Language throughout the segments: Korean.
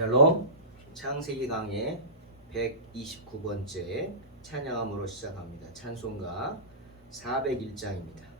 샬롬. 창세기 강의 129번째 찬양함으로 시작합니다. 찬송가 401장입니다.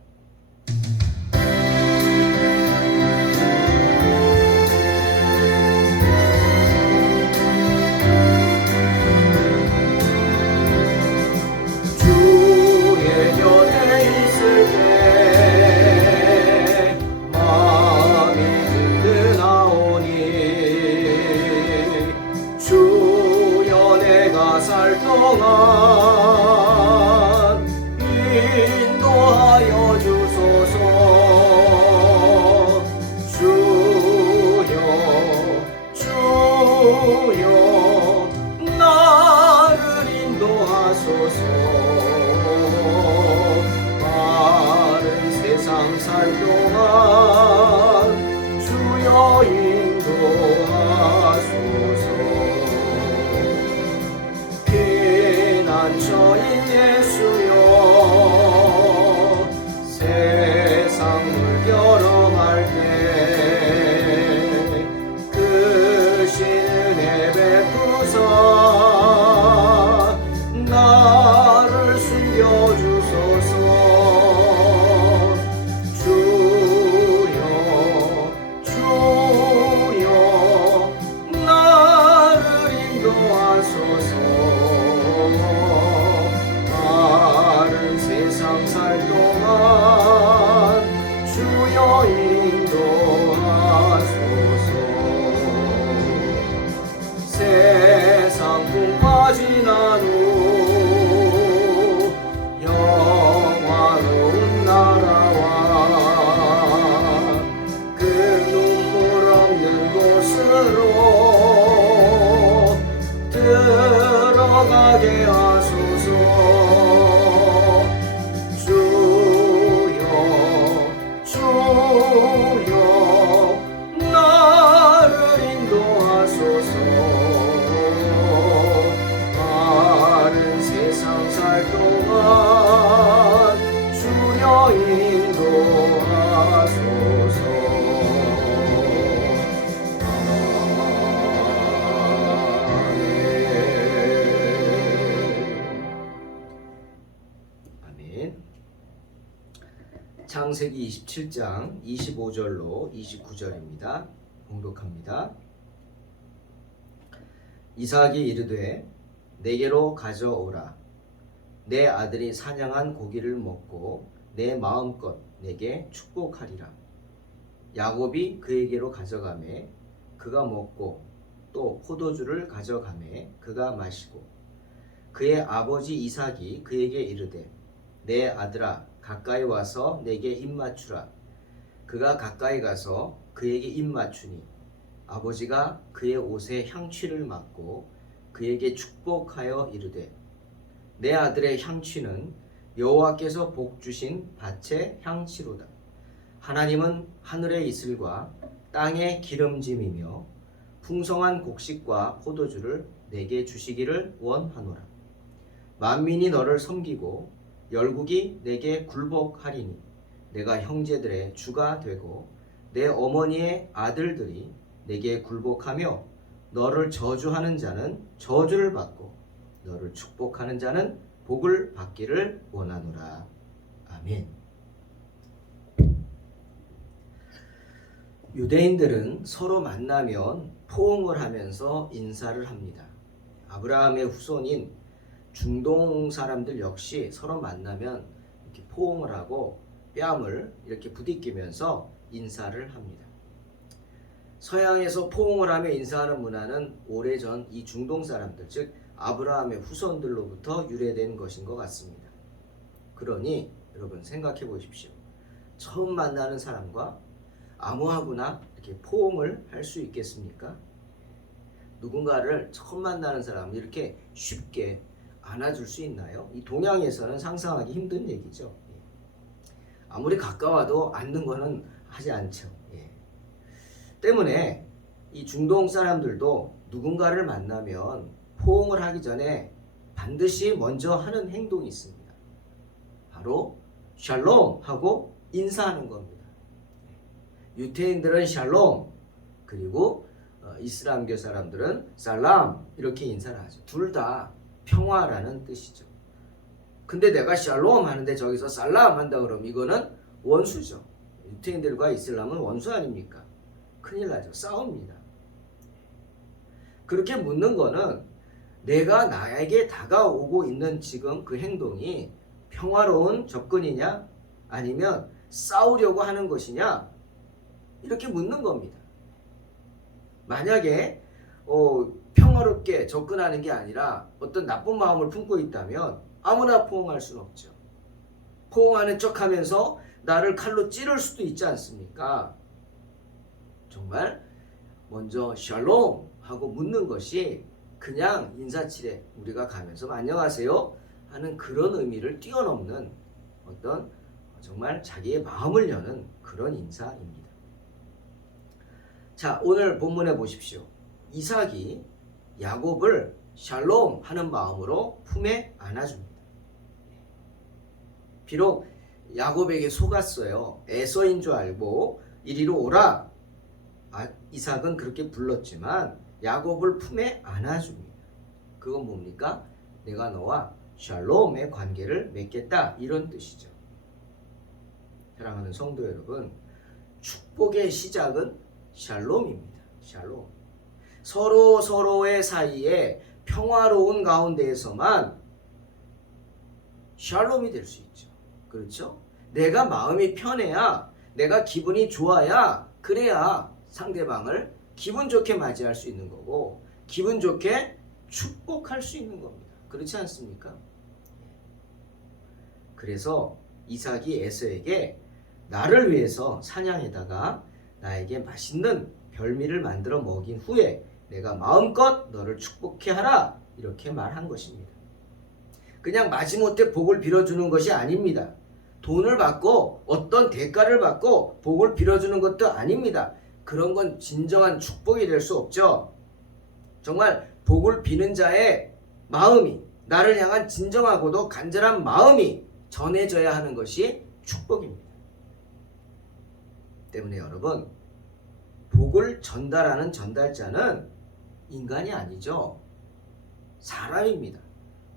창세기 27장 25절로 29절입니다. 봉독합니다. 이삭이 이르되 내게로 가져오라. 내 아들이 사냥한 고기를 먹고 내 마음껏 내게 축복하리라. 야곱이 그에게로 가져가매 그가 먹고 또 포도주를 가져가매 그가 마시고 그의 아버지 이삭이 그에게 이르되 내 아들아 가까이 와서 내게 입맞추라. 그가 가까이 가서 그에게 입맞추니 아버지가 그의 옷에 향취를 맡고 그에게 축복하여 이르되 내 아들의 향취는 여호와께서 복 주신 밭의 향취로다. 하나님은 하늘의 이슬과 땅의 기름짐이며 풍성한 곡식과 포도주를 내게 주시기를 원하노라. 만민이 너를 섬기고 열국이 내게 굴복하리니 내가 형제들의 주가 되고 내 어머니의 아들들이 내게 굴복하며 너를 저주하는 자는 저주를 받고 너를 축복하는 자는 복을 받기를 원하노라. 아멘. 유대인들은 서로 만나면 포옹을 하면서 인사를 합니다. 아브라함의 후손인 중동 사람들 역시 서로 만나면 이렇게 포옹을 하고 뺨을 이렇게 부딪히면서 인사를 합니다. 서양에서 포옹을 하며 인사하는 문화는 오래전 이 중동 사람들, 즉 아브라함의 후손들로부터 유래된 것인 것 같습니다. 그러니 여러분 생각해 보십시오. 처음 만나는 사람과 아무하고나 이렇게 포옹을 할 수 있겠습니까? 누군가를 처음 만나는 사람이 이렇게 쉽게 안아줄 수 있나요? 이 동양에서는 상상하기 힘든 얘기죠. 아무리 가까워도 안는 거는 하지 않죠. 때문에 이 중동 사람들도 누군가를 만나면 포옹을 하기 전에 반드시 먼저 하는 행동이 있습니다. 바로 샬롬 하고 인사하는 겁니다. 유태인들은 샬롬, 그리고 이슬람교 사람들은 살람 이렇게 인사를 하죠. 둘 다 평화라는 뜻이죠. 근데 내가 샬롬 하는데 저기서 살람 한다 그러면 이거는 원수죠. 유태인들과 이슬람은 원수 아닙니까? 큰일 나죠. 싸웁니다. 그렇게 묻는 거는 내가 나에게 다가오고 있는 지금 그 행동이 평화로운 접근이냐 아니면 싸우려고 하는 것이냐 이렇게 묻는 겁니다. 만약에 평화롭게 접근하는 게 아니라 어떤 나쁜 마음을 품고 있다면 아무나 포옹할 수는 없죠. 포옹하는 척하면서 나를 칼로 찌를 수도 있지 않습니까? 정말 먼저 샬롬 하고 묻는 것이 그냥 인사치레 우리가 가면서 안녕하세요 하는 그런 의미를 뛰어넘는 어떤 정말 자기의 마음을 여는 그런 인사입니다. 자, 오늘 본문에 보십시오. 이삭이 야곱을 샬롬 하는 마음으로 품에 안아줍니다. 비록 야곱에게 속았어요. 에서인 줄 알고 이리로 오라. 이삭은 그렇게 불렀지만 야곱을 품에 안아줍니다. 그건 뭡니까? 내가 너와 샬롬의 관계를 맺겠다 이런 뜻이죠. 사랑하는 성도 여러분, 축복의 시작은 샬롬입니다. 샬롬. 서로의 사이에 평화로운 가운데에서만 샬롬이 될 수 있죠. 그렇죠? 내가 마음이 편해야, 내가 기분이 좋아야, 그래야 상대방을 기분 좋게 맞이할 수 있는 거고 기분 좋게 축복할 수 있는 겁니다. 그렇지 않습니까? 그래서 이삭이 에서에게 나를 위해서 사냥에다가 나에게 맛있는 별미를 만들어 먹인 후에 내가 마음껏 너를 축복해 하라 이렇게 말한 것입니다. 그냥 마지못해 복을 빌어주는 것이 아닙니다. 돈을 받고 어떤 대가를 받고 복을 빌어주는 것도 아닙니다. 그런 건 진정한 축복이 될 수 없죠. 정말 복을 비는 자의 마음이, 나를 향한 진정하고도 간절한 마음이 전해져야 하는 것이 축복입니다. 때문에 여러분, 복을 전달하는 전달자는 인간이 아니죠. 사람입니다.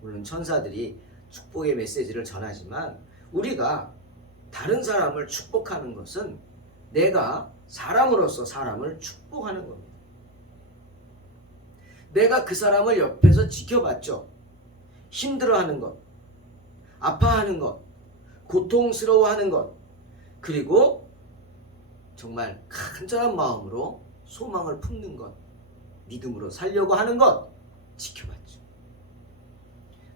물론 천사들이 축복의 메시지를 전하지만 우리가 다른 사람을 축복하는 것은 내가 사람으로서 사람을 축복하는 겁니다. 내가 그 사람을 옆에서 지켜봤죠. 힘들어하는 것, 아파하는 것, 고통스러워하는 것, 그리고 정말 간절한 마음으로 소망을 품는 것, 믿음으로 살려고 하는 것 지켜봤죠.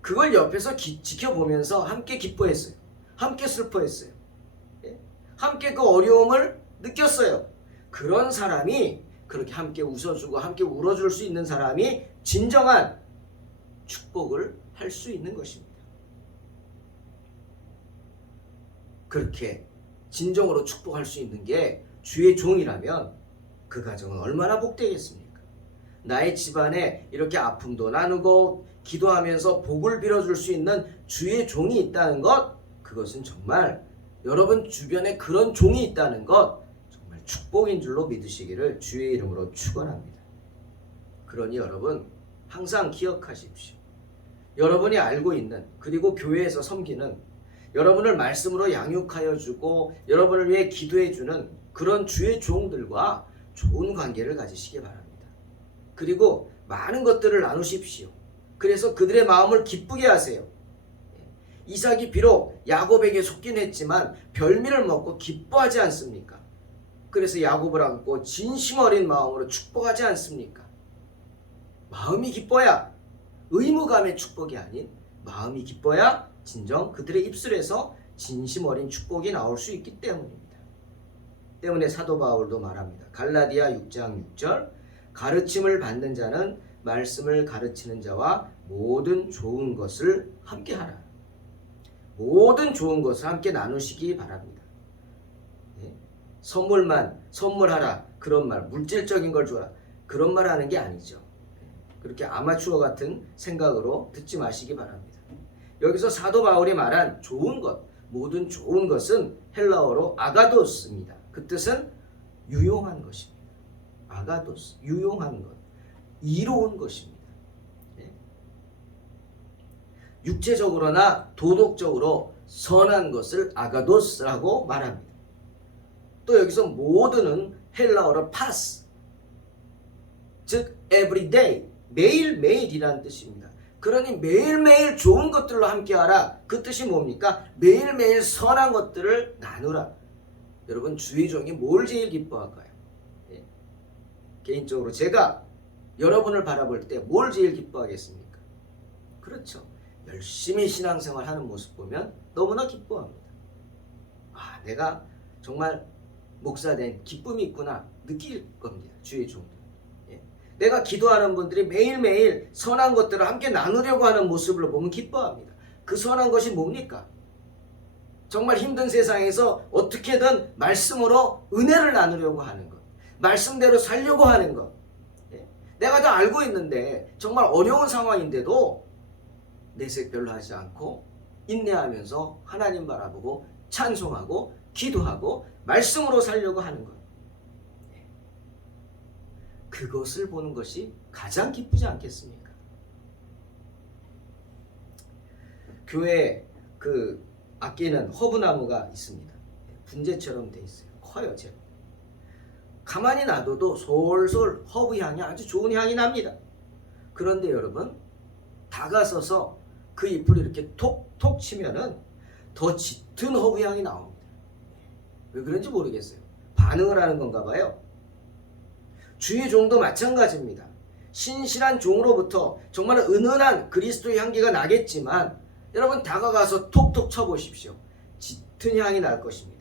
그걸 옆에서 지켜보면서 함께 기뻐했어요. 함께 슬퍼했어요. 함께 그 어려움을 느꼈어요. 그런 사람이 그렇게 함께 웃어주고 함께 울어줄 수 있는 사람이 진정한 축복을 할 수 있는 것입니다. 그렇게 진정으로 축복할 수 있는 게 주의 종이라면 그 가정은 얼마나 복되겠습니까? 나의 집안에 이렇게 아픔도 나누고 기도하면서 복을 빌어줄 수 있는 주의 종이 있다는 것, 그것은 정말 여러분 주변에 그런 종이 있다는 것 정말 축복인 줄로 믿으시기를 주의 이름으로 축원합니다. 그러니 여러분 항상 기억하십시오. 여러분이 알고 있는, 그리고 교회에서 섬기는, 여러분을 말씀으로 양육하여 주고 여러분을 위해 기도해 주는 그런 주의 종들과 좋은 관계를 가지시기 바랍니다. 그리고 많은 것들을 나누십시오. 그래서 그들의 마음을 기쁘게 하세요. 이삭이 비록 야곱에게 속긴 했지만 별미를 먹고 기뻐하지 않습니까? 그래서 야곱을 안고 진심 어린 마음으로 축복하지 않습니까? 마음이 기뻐야, 의무감의 축복이 아닌 마음이 기뻐야 진정 그들의 입술에서 진심 어린 축복이 나올 수 있기 때문입니다. 때문에 사도 바울도 말합니다. 갈라디아 6장 6절, 가르침을 받는 자는 말씀을 가르치는 자와 모든 좋은 것을 함께 하라. 모든 좋은 것을 함께 나누시기 바랍니다. 선물하라 그런 말, 물질적인 걸 줘라 그런 말 하는 게 아니죠. 그렇게 아마추어 같은 생각으로 듣지 마시기 바랍니다. 여기서 사도 바울이 말한 좋은 것, 모든 좋은 것은 헬라어로 아가도스입니다. 그 뜻은 유용한 것입니다. 아가도스, 유용한 것, 이로운 것입니다. 예? 육체적으로나 도덕적으로 선한 것을 아가도스라고 말합니다. 또 여기서 모든은 헬라어로 파스, 즉 everyday, 매일매일이라는 뜻입니다. 그러니 매일매일 좋은 것들로 함께하라. 그 뜻이 뭡니까? 매일매일 선한 것들을 나누라. 여러분 주의 종이 뭘 제일 기뻐할까요? 예. 개인적으로 제가 여러분을 바라볼 때 뭘 제일 기뻐하겠습니까? 그렇죠. 열심히 신앙생활 하는 모습 보면 너무나 기뻐합니다. 아, 내가 정말 목사된 기쁨이 있구나 느낄 겁니다. 주의 종들. 예. 내가 기도하는 분들이 매일매일 선한 것들을 함께 나누려고 하는 모습을 보면 기뻐합니다. 그 선한 것이 뭡니까? 정말 힘든 세상에서 어떻게든 말씀으로 은혜를 나누려고 하는 것, 말씀대로 살려고 하는 것. 예. 내가 다 알고 있는데 정말 어려운 상황인데도 내색 별로 하지 않고 인내하면서 하나님 바라보고 찬송하고 기도하고 말씀으로 살려고 하는 것. 그것을 보는 것이 가장 기쁘지 않겠습니까? 교회에 그 아끼는 허브나무가 있습니다. 분재처럼 돼 있어요. 커요, 제가. 가만히 놔둬도 솔솔 허브 향이 아주 좋은 향이 납니다. 그런데 여러분, 다가서서 그 잎을 이렇게 톡톡 치면은 더 짙은 허브 향이 나옵니다. 왜 그런지 모르겠어요. 반응을 하는 건가 봐요. 주의 종도 마찬가지입니다. 신실한 종으로부터 정말 은은한 그리스도의 향기가 나겠지만 여러분 다가가서 톡톡 쳐보십시오. 짙은 향이 날 것입니다.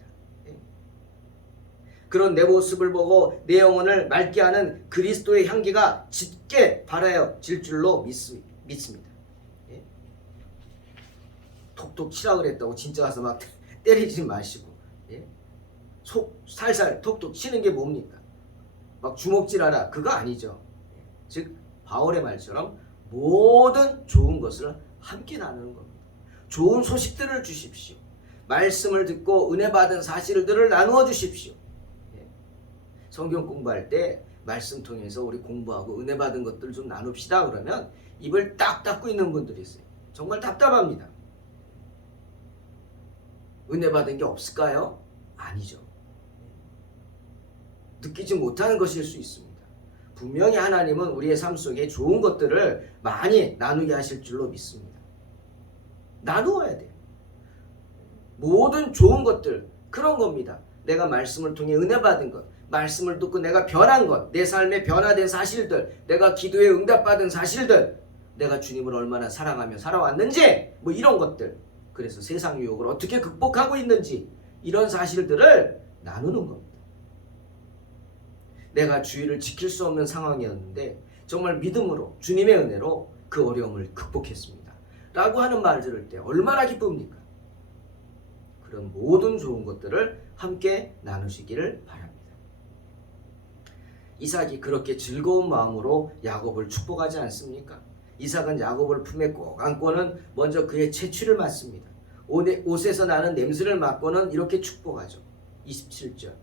그런 내 모습을 보고 내 영혼을 맑게 하는 그리스도의 향기가 짙게 발하여질 줄로 믿습니다. 톡톡 치라 그랬다고 진짜 가서 막 때리지 마시고 속 살살 톡톡 치는 게 뭡니까? 막 주먹질하라 그거 아니죠. 즉 바울의 말처럼 모든 좋은 것을 함께 나누는 겁니다. 좋은 소식들을 주십시오. 말씀을 듣고 은혜 받은 사실들을 나누어 주십시오. 성경 공부할 때 말씀 통해서 우리 공부하고 은혜 받은 것들 좀 나눕시다 그러면 입을 딱 닫고 있는 분들이 있어요. 정말 답답합니다. 은혜 받은 게 없을까요? 아니죠. 느끼지 못하는 것일 수 있습니다. 분명히 하나님은 우리의 삶 속에 좋은 것들을 많이 나누게 하실 줄로 믿습니다. 나누어야 돼요. 모든 좋은 것들 그런 겁니다. 내가 말씀을 통해 은혜 받은 것, 말씀을 듣고 내가 변한 것, 내 삶에 변화된 사실들, 내가 기도에 응답받은 사실들, 내가 주님을 얼마나 사랑하며 살아왔는지 뭐 이런 것들, 그래서 세상 유혹을 어떻게 극복하고 있는지 이런 사실들을 나누는 겁니다. 내가 주의를 지킬 수 없는 상황이었는데 정말 믿음으로 주님의 은혜로 그 어려움을 극복했습니다. 라고 하는 말 들을 때 얼마나 기쁩니까? 그런 모든 좋은 것들을 함께 나누시기를 바랍니다. 이삭이 그렇게 즐거운 마음으로 야곱을 축복하지 않습니까? 이삭은 야곱을 품에 꼭 안고는 먼저 그의 채취를 맡습니다. 옷에서 나는 냄새를 맡고는 이렇게 축복하죠. 27절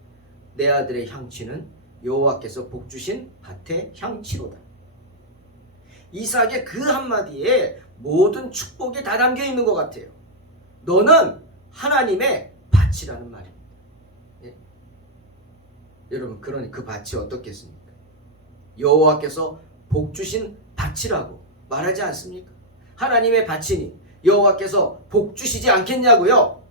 내 아들의 향취는 여호와께서 복주신 밭의 향취로다. 이삭의 그 한마디에 모든 축복이 다 담겨 있는 것 같아요. 너는 하나님의 밭이라는 말입니다. 예? 여러분 그러니 그 밭이 어떻겠습니까? 여호와께서 복주신 밭이라고 말하지 않습니까? 하나님의 밭이니 여호와께서 복주시지 않겠냐고요?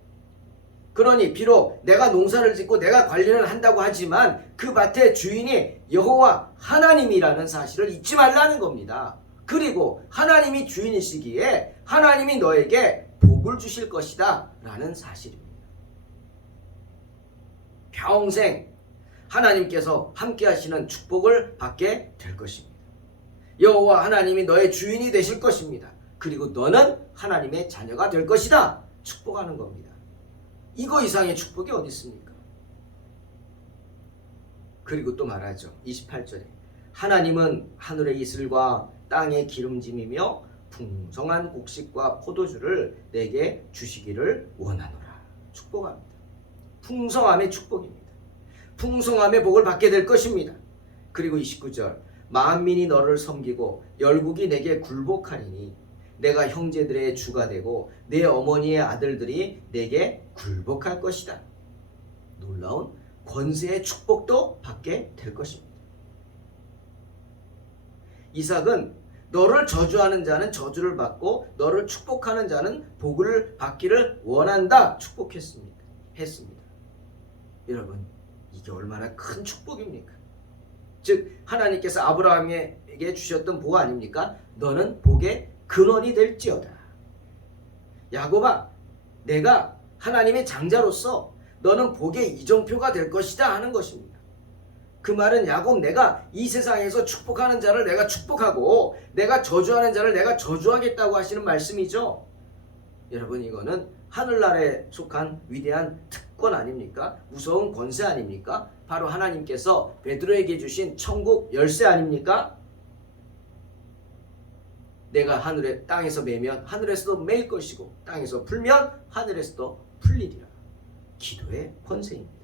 그러니 비록 내가 농사를 짓고 내가 관리를 한다고 하지만 그 밭의 주인이 여호와 하나님이라는 사실을 잊지 말라는 겁니다. 그리고 하나님이 주인이시기에 하나님이 너에게 복을 주실 것이다 라는 사실입니다. 평생 하나님께서 함께 하시는 축복을 받게 될 것입니다. 여호와 하나님이 너의 주인이 되실 것입니다. 그리고 너는 하나님의 자녀가 될 것이다. 축복하는 겁니다. 이거 이상의 축복이 어디 있습니까? 그리고 또 말하죠. 28절에 하나님은 하늘의 이슬과 땅의 기름짐이며 풍성한 곡식과 포도주를 내게 주시기를 원하노라. 축복합니다. 풍성함의 축복입니다. 풍성함의 복을 받게 될 것입니다. 그리고 29절 만민이 너를 섬기고 열국이 내게 굴복하리니 내가 형제들의 주가 되고 내 어머니의 아들들이 내게 굴복할 것이다. 놀라운 권세의 축복도 받게 될 것입니다. 이삭은 너를 저주하는 자는 저주를 받고 너를 축복하는 자는 복을 받기를 원한다 축복했습니다. 여러분, 이게 얼마나 큰 축복입니까? 즉 하나님께서 아브라함에게 주셨던 복 아닙니까? 너는 복의 근원이 될지어다. 야곱아, 내가 하나님의 장자로서 너는 복의 이정표가 될 것이다 하는 것입니다. 그 말은 야곱, 내가 이 세상에서 축복하는 자를 내가 축복하고 내가 저주하는 자를 내가 저주하겠다고 하시는 말씀이죠. 여러분, 이거는 하늘나라에 속한 위대한 특권 아닙니까? 무서운 권세 아닙니까? 바로 하나님께서 베드로에게 주신 천국 열쇠 아닙니까? 내가 하늘에 땅에서 매면 하늘에서도 매일 것이고 땅에서 풀면 하늘에서도 풀리리라. 기도의 권세입니다.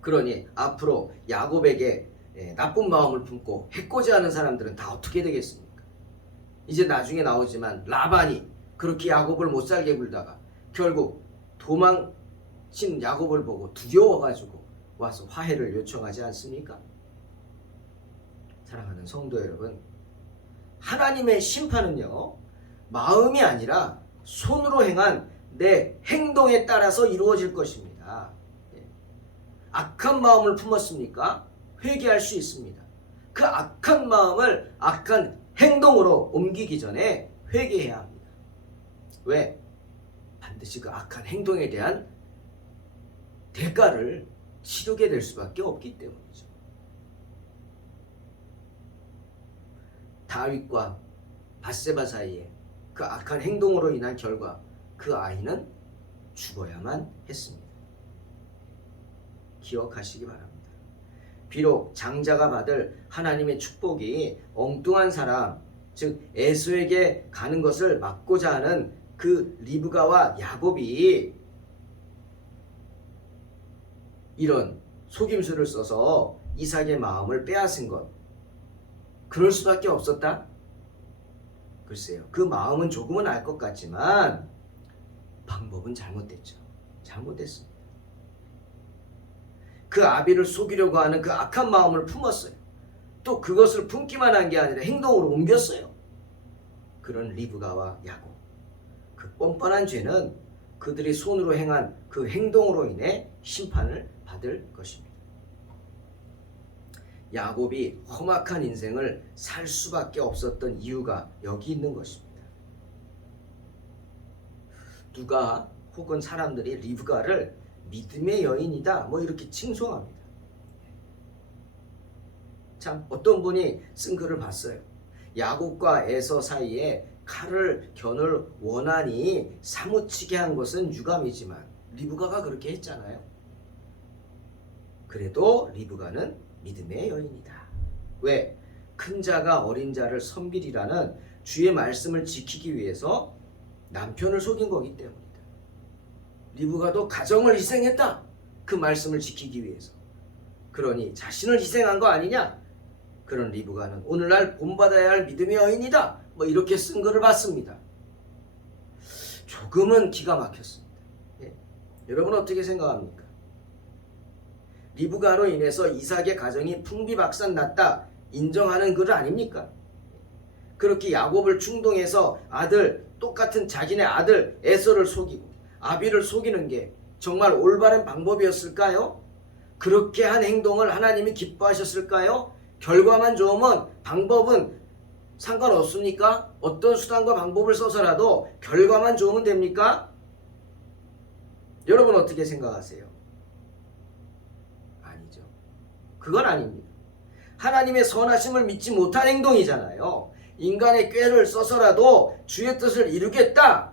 그러니 앞으로 야곱에게 나쁜 마음을 품고 해코지 하는 사람들은 다 어떻게 되겠습니까? 이제 나중에 나오지만 라반이 그렇게 야곱을 못살게 굴다가 결국 도망친 야곱을 보고 두려워가지고 와서 화해를 요청하지 않습니까? 사랑하는 성도 여러분, 하나님의 심판은요, 마음이 아니라 손으로 행한 내 행동에 따라서 이루어질 것입니다. 악한 마음을 품었습니까? 회개할 수 있습니다. 그 악한 마음을 악한 행동으로 옮기기 전에 회개해야 합니다. 왜? 반드시 그 악한 행동에 대한 대가를 치르게 될 수밖에 없기 때문이죠. 다윗과 밧세바 사이에 그 악한 행동으로 인한 결과 그 아이는 죽어야만 했습니다. 기억하시기 바랍니다. 비록 장자가 받을 하나님의 축복이 엉뚱한 사람, 즉 에서에게 가는 것을 막고자 하는 그 리브가와 야곱이 이런 속임수를 써서 이삭의 마음을 빼앗은 것, 그럴 수밖에 없었다? 글쎄요, 그 마음은 조금은 알 것 같지만 방법은 잘못됐죠. 잘못됐습니다. 그 아비를 속이려고 하는 그 악한 마음을 품었어요. 또 그것을 품기만 한 게 아니라 행동으로 옮겼어요. 그런 리브가와 야곱, 그 뻔뻔한 죄는 그들이 손으로 행한 그 행동으로 인해 심판을 받을 것입니다. 야곱이 험악한 인생을 살 수밖에 없었던 이유가 여기 있는 것입니다. 누가 혹은 사람들이 리브가를 믿음의 여인이다 이렇게 칭송합니다. 참, 어떤 분이 쓴 글을 봤어요. 야곱과 에서 사이에 칼을 겨눌 원한이 사무치게 한 것은 유감이지만 리브가가 그렇게 했잖아요. 그래도 리브가는 믿음의 여인이다. 왜? 큰 자가 어린 자를 섬기리라는 주의 말씀을 지키기 위해서 남편을 속인 거기 때문이다. 리브가도 가정을 희생했다. 그 말씀을 지키기 위해서. 그러니 자신을 희생한 거 아니냐? 그런 리브가는 오늘날 본받아야 할 믿음의 여인이다. 이렇게 쓴 글을 봤습니다. 조금은 기가 막혔습니다. 예. 여러분 어떻게 생각합니까? 리브가로 인해서 이삭의 가정이 풍비박산 났다 인정하는 글 아닙니까? 그렇게 야곱을 충동해서 똑같은 자기네 아들 에서를 속이고 아비를 속이는 게 정말 올바른 방법이었을까요? 그렇게 한 행동을 하나님이 기뻐하셨을까요? 결과만 좋으면 방법은 상관없습니까? 어떤 수단과 방법을 써서라도 결과만 좋으면 됩니까? 여러분 어떻게 생각하세요? 아니죠. 그건 아닙니다. 하나님의 선하심을 믿지 못한 행동이잖아요. 인간의 꾀를 써서라도 주의 뜻을 이루겠다.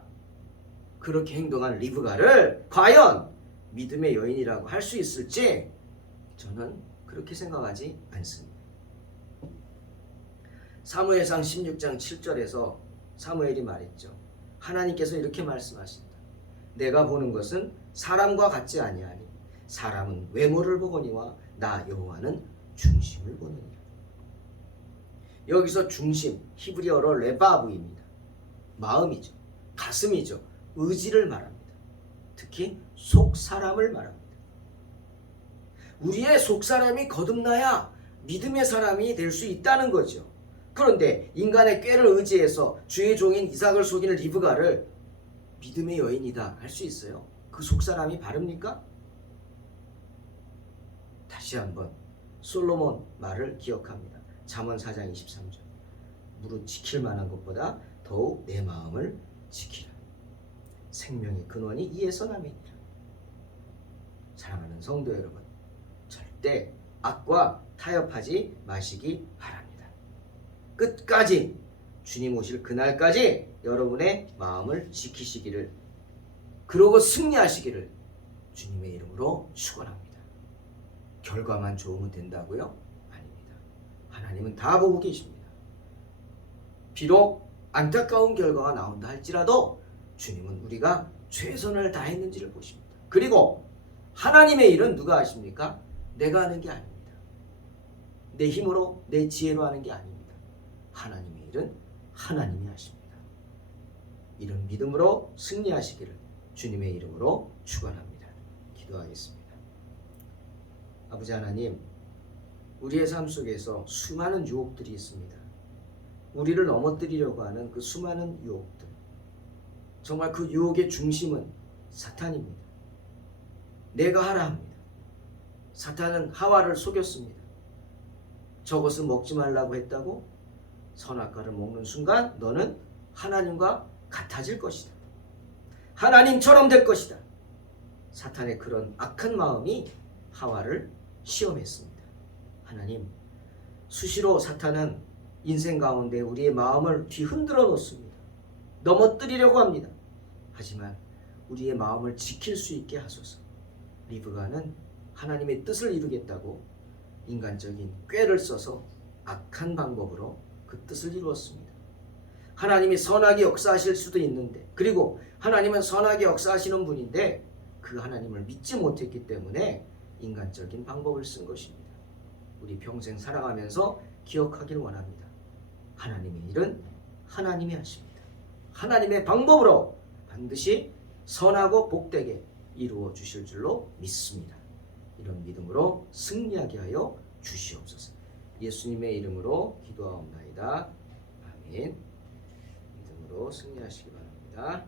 그렇게 행동한 리브가를 과연 믿음의 여인이라고 할 수 있을지 저는 그렇게 생각하지 않습니다. 사무엘상 16장 7절에서 사무엘이 말했죠. 하나님께서 이렇게 말씀하신다. 내가 보는 것은 사람과 같지 아니하니 사람은 외모를 보거니와 나 여호와는 중심을 보느니라. 여기서 중심, 히브리어로 레바브입니다. 마음이죠. 가슴이죠. 의지를 말합니다. 특히 속 사람을 말합니다. 우리의 속 사람이 거듭나야 믿음의 사람이 될 수 있다는 거죠. 그런데 인간의 꾀를 의지해서 주의 종인 이삭을 속이는 리브가를 믿음의 여인이다 할 수 있어요? 그 속 사람이 바릅니까? 다시 한번 솔로몬 말을 기억합니다. 잠언 4장 23절. 무릇 지킬 만한 것보다 더욱 내 마음을 지키라. 생명의 근원이 이에서 남이니라. 사랑하는 성도 여러분, 절대 악과 타협하지 마시기 바랍니다. 끝까지 주님 오실 그날까지 여러분의 마음을 지키시기를, 그러고 승리하시기를 주님의 이름으로 축원합니다. 결과만 좋으면 된다고요? 아닙니다. 하나님은 다 보고 계십니다. 비록 안타까운 결과가 나온다 할지라도 주님은 우리가 최선을 다했는지를 보십니다. 그리고 하나님의 일은 누가 하십니까? 내가 하는 게 아닙니다. 내 힘으로 내 지혜로 하는 게 아닙니다. 하나님의 일은 하나님이 하십니다. 이런 믿음으로 승리하시기를 주님의 이름으로 축원합니다. 기도하겠습니다. 아버지 하나님, 우리의 삶 속에서 수많은 유혹들이 있습니다. 우리를 넘어뜨리려고 하는 그 수많은 유혹들, 정말 그 유혹의 중심은 사탄입니다. 내가 하라 합니다. 사탄은 하와를 속였습니다. 저것을 먹지 말라고 했다고? 선악과를 먹는 순간 너는 하나님과 같아질 것이다. 하나님처럼 될 것이다. 사탄의 그런 악한 마음이 하와를 시험했습니다. 하나님, 수시로 사탄은 인생 가운데 우리의 마음을 뒤흔들어 놓습니다. 넘어뜨리려고 합니다. 하지만 우리의 마음을 지킬 수 있게 하소서. 리브가는 하나님의 뜻을 이루겠다고 인간적인 꾀를 써서 악한 방법으로 그 뜻을 이루었습니다. 하나님이 선하게 역사하실 수도 있는데, 그리고 하나님은 선하게 역사하시는 분인데 그 하나님을 믿지 못했기 때문에 인간적인 방법을 쓴 것입니다. 우리 평생 살아가면서 기억하길 원합니다. 하나님의 일은 하나님이 하십니다. 하나님의 방법으로 반드시 선하고 복되게 이루어 주실 줄로 믿습니다. 이런 믿음으로 승리하게 하여 주시옵소서. 예수님의 이름으로 기도하옵나이다. 아멘. 믿음으로 승리하시기 바랍니다.